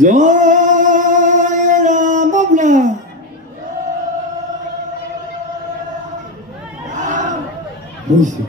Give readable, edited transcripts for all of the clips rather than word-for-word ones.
জয় ৰাম বাবলা বুঝছি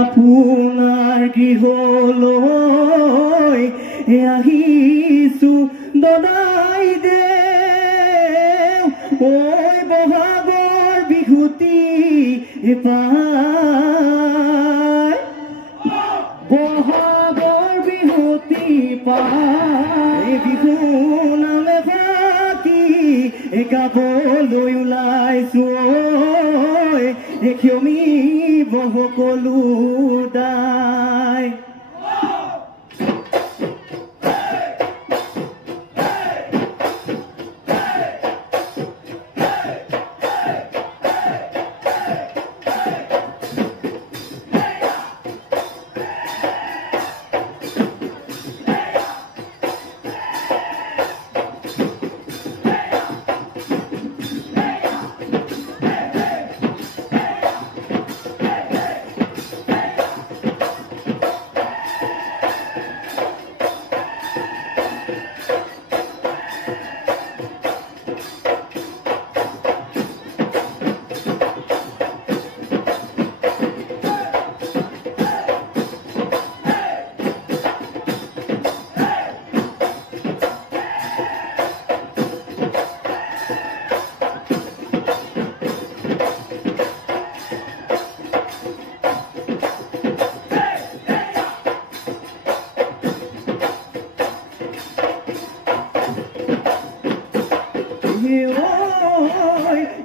আপোনাৰ গৃহলৈ আহিছো দদাই দেও ঐ বহাগৰ বিহুতি পায় বহাগৰ বিহুতি পায় বিহু নামে ফাকি গাবলৈ ওলাইছো ক্ষমি সকলো দায়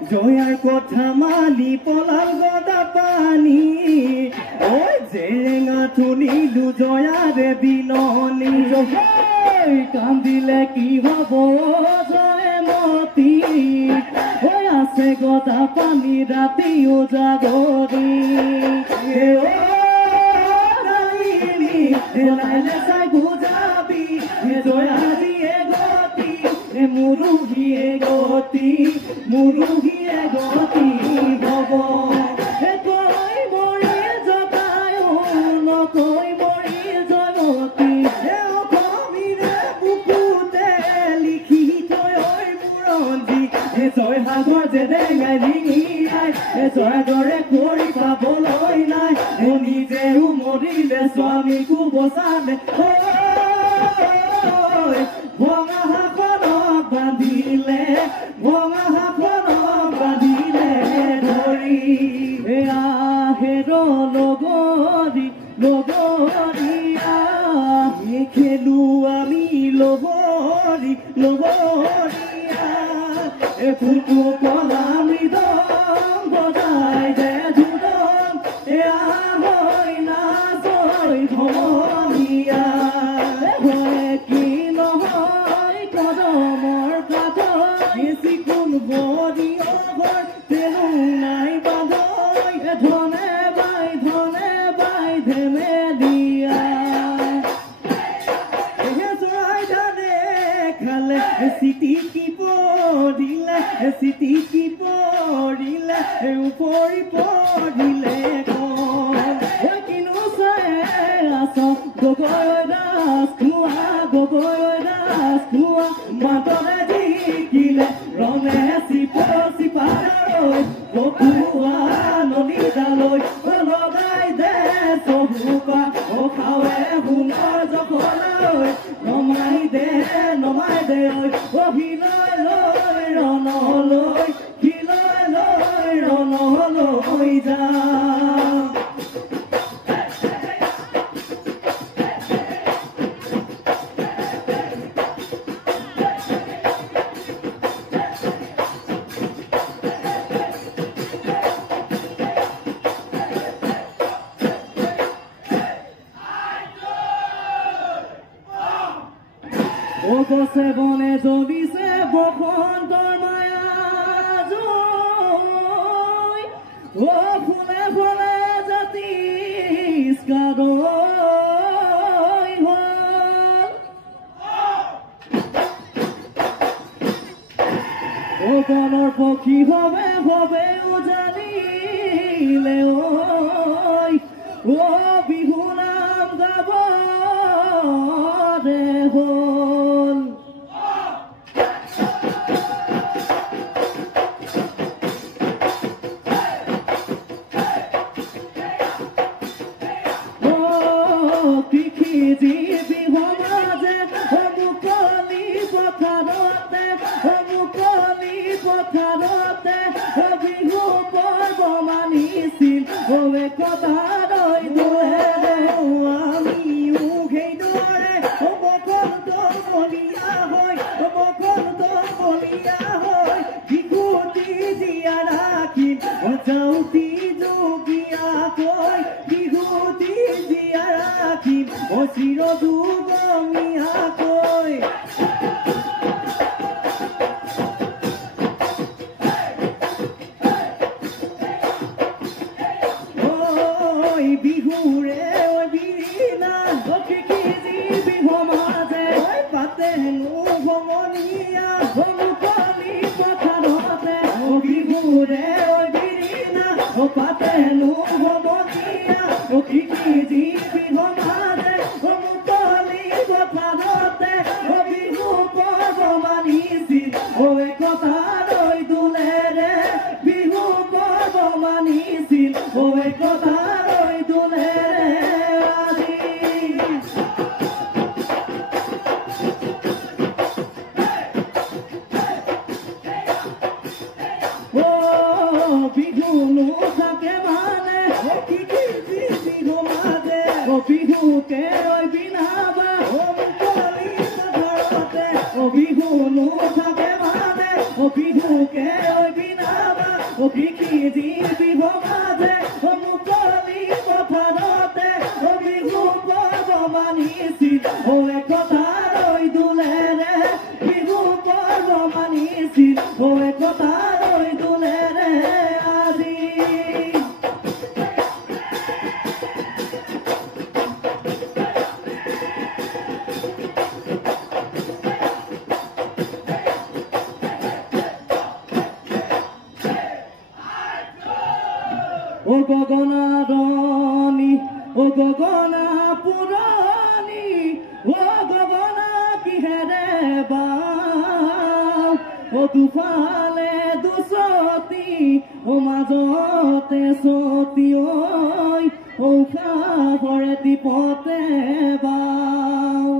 জয়াৰ কথা মানি পলাল গদা পানী ঐ জেৰেঙা থুনিলো জয়াৰে বিননি কান্দিলে কি হব জয়মতী হৈ আছে গদা পানী ৰাতিও জাগৰি চাই বুজাবি জয়া দিয়ে গতি মুৰুহিয়ে গতি মুৰুহিয়ে গতি হব কৈ মৰি জগায় নকৈ মৰি জগতি অসমীৰে বুকুতে লিখি থৈ বুৰঞ্জী জয় সাগৰ যে ডেঙাই ডিঙিয়াই জয় দৰে কৰি পাবলৈ নাই নিজেও মৰিলে স্বামীকো বচালে ভঙা হাতত বান্ধিলে ভঙা হাতত বান্ধিলে ধৰি আহেৰ লগৰী লগৰীয়া খেলো আমি লগৰী লগৰীয়া ফুলটো কলা মৃদং বজাই দে ধুদং আহৈ নাচৈ ধমনীয়া কি নহয় কদমৰ কাঠৈ চিকুণ বৰি অঘৰ তেনো নাই বান্ধৈ ধনে বাই ধেমে দিয়া জয় জানে খালে চিটি কি পঢ়িলে চিটি কি পঢ়িলে উপৰি পঢ়িলে কিনো চাই আছ গগৈ দাস খোৱা গগৈ দাস খোৱা মাতনে জিকিলে ৰঙে চিপালৈ বকুৱা নদীডালৈ লগাই দে চবুকা খাৱে সোণৰ জখলৈ নমাই দে অভিনয় লৈ ৰণলৈ শিলয় লৈ ৰণলৈ যা গছে বনে জ্বলিছে বসন্তৰ মায়া জয় ফুলে ফুলে জাতি বনৰ পক্ষী ভাৱে ভাৱে উজালিলে বিহু নাম গাব দে দুগমীয়াকৈ বিহুৰে বিৰিণা কি বিহু মাজে পাতে হেনো ভমনীয়া মুকলি পথাৰতে বিহুৰে বিৰিণা পাতে হেনো ভমনীয়া কি বিহু মাজে মুকলি পথাৰতে বিহু পৰ্ব মানিছিল একতাৰ দোলেৰে বিহু পৰ্ব মানিছিল একতাৰ দোলেৰে আজি বিহু নোথাকে মানে কি বিহু মাজে বিহুকে বিনাবা মুকলি পথাৰতে বিহু নোথাকে মানে বিহুকে বিনাবা কি বিহু মাজে মুকলি পথাৰতে বিহু পৰ্ব মানিছিল একতাৰ দোলেৰে বিহু পৰ্ব মানিছিল একতাৰ দোলেৰে আজি গগনাৰণী গগনা পুৰণি গগনা কিহেৰে বাও দুফালে দুচতি মাজতে চতি ঐষাভৰে দীপতে বাও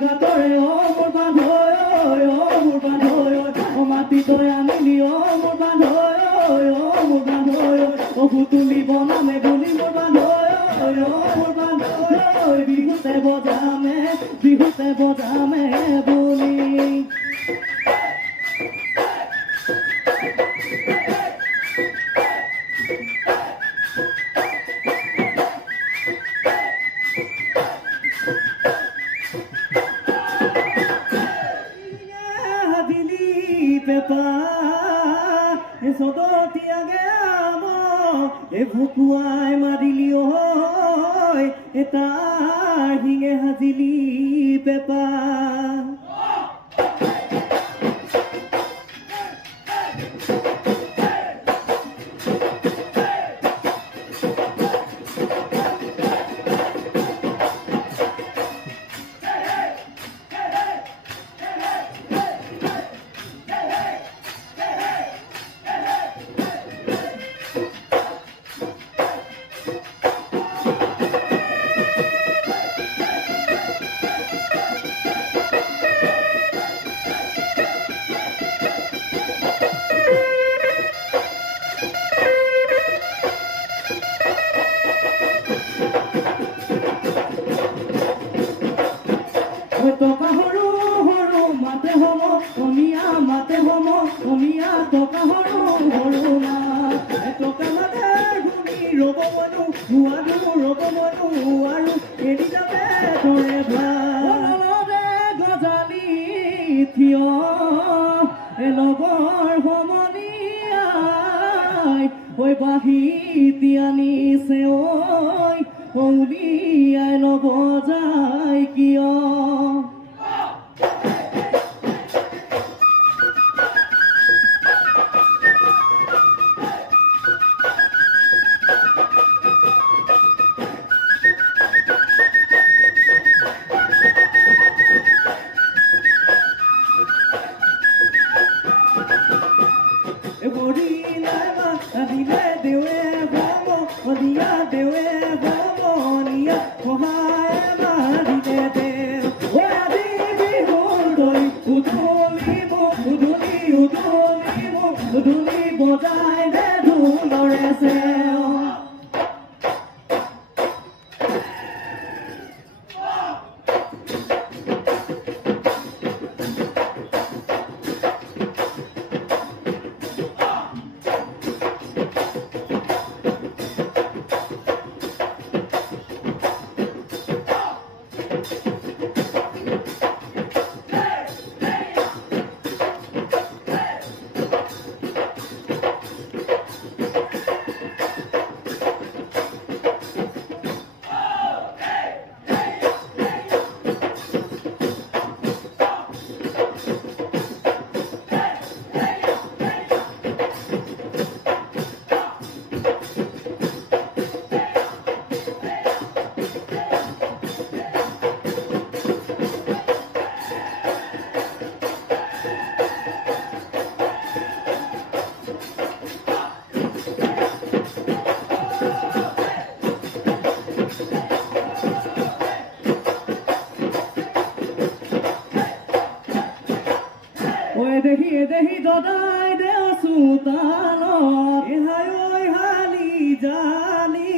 গাতৰে মোৰ বান্ধৈ মোৰ বান্ধৈ মাটি তৰে আনিলি মোৰ বান্ধৈ মোৰ বান্ধৈ ভুতুলি বনামে বুলি মোৰ বান্ধৈ মোৰ বান্ধৈ বিহুতে বজামে বুলি ভুকুৱাই মাৰিলি এটা হিঙে সাজিলি পেপা টকা সৰু সৰু মাতে হম কমিয়া মাতে হম কমিয়া টকা সৰু সৰু মাত টকা মাতে শুনি ৰ'ব মনো ৰ'ব মনো আৰু এৰি যাবে তৰে ভালে গজালি থিয় লগৰ সমনীয়াই বাঁহী তিয়ানিছে উলিয়াই নবজাই কিয় দেহি দদাই দেও চোতালত এহাই ঐ হালি জালি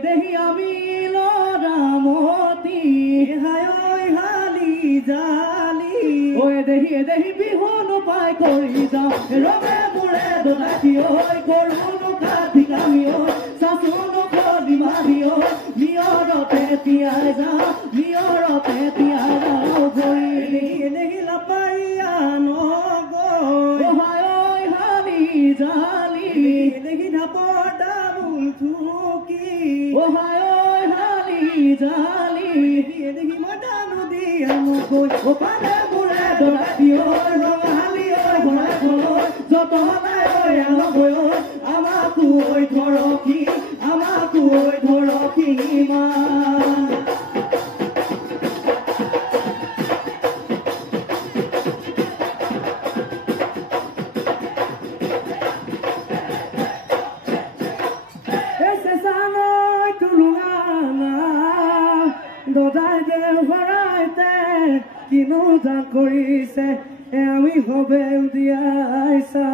দেহি আমি লৰামতি এহাই ঐ হালি জালি দেহি বিহুনো পাই কৰি যাওঁ ৰবে মোৰে দদাই ঐ কৰোনো কাঠি কামি ঐ চাচোনো খদি মাৰি ঐ নিয়ৰতে তিয়াই যাওঁ নিয়ৰতে তিয়াই যাওঁ ভৰি দেহি লাপাৰিয়া নগৈ হাই ঐ হালি জালি দেহি ঢাপৰ ডাবুল থুকি হাই ঐ হালি জালি দেহি মতা নদী আমকৈ পালে মোৰে দদাই ঐ ৰঙালী ঐ ভৰাই গৈ যত নাই ঐ আলগৈ আমাকো ঐ ধৰকি ইমান দদাই দেও ভৰাইতে কিনো দান কৰিছে আমি হবে উদিয়াইছা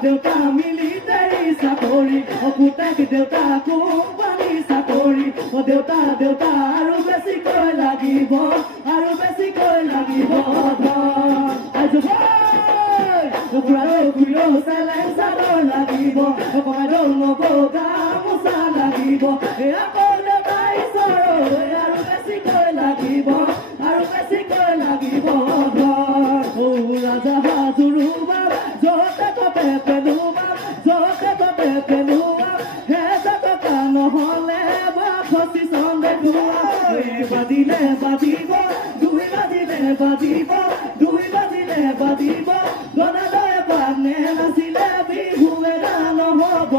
দেউতা মিলিটাৰী চাকৰি পুতেক দেউতা কোম্পানী চাকৰি দেউতা আৰু বেছিকৈ লাগিব চেলেং চাদৰ লাগিব গামোচা লাগিব আকৌ দেউতা ঈশ্বৰ আৰু বেছিকৈ লাগিব ৰাজা হাজুৰু য'তে ততে পেলোৱা হেজকা নহ'লে বা ফচি চন্দে বাজিলে বাজিব দুই বাজিব গদাদয়ে পানে নাছিলে বিহুৱে নহ'ব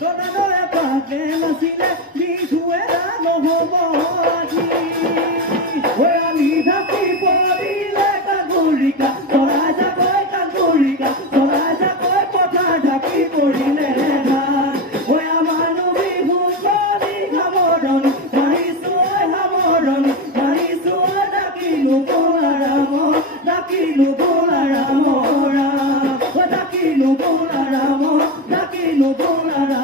দদাই পাকে নাছিলে বিহুৱে নহ'ব আমি ঢাকি পৰিলে কাগুৰিকা চৰাই যাকৈ পথাৰ ঢাকি পৰিলে আমাৰ বিহু কৰি সামৰণি মাৰিছো ডাকিলো বোলা ৰাম ডাকিলো বোলা ৰাম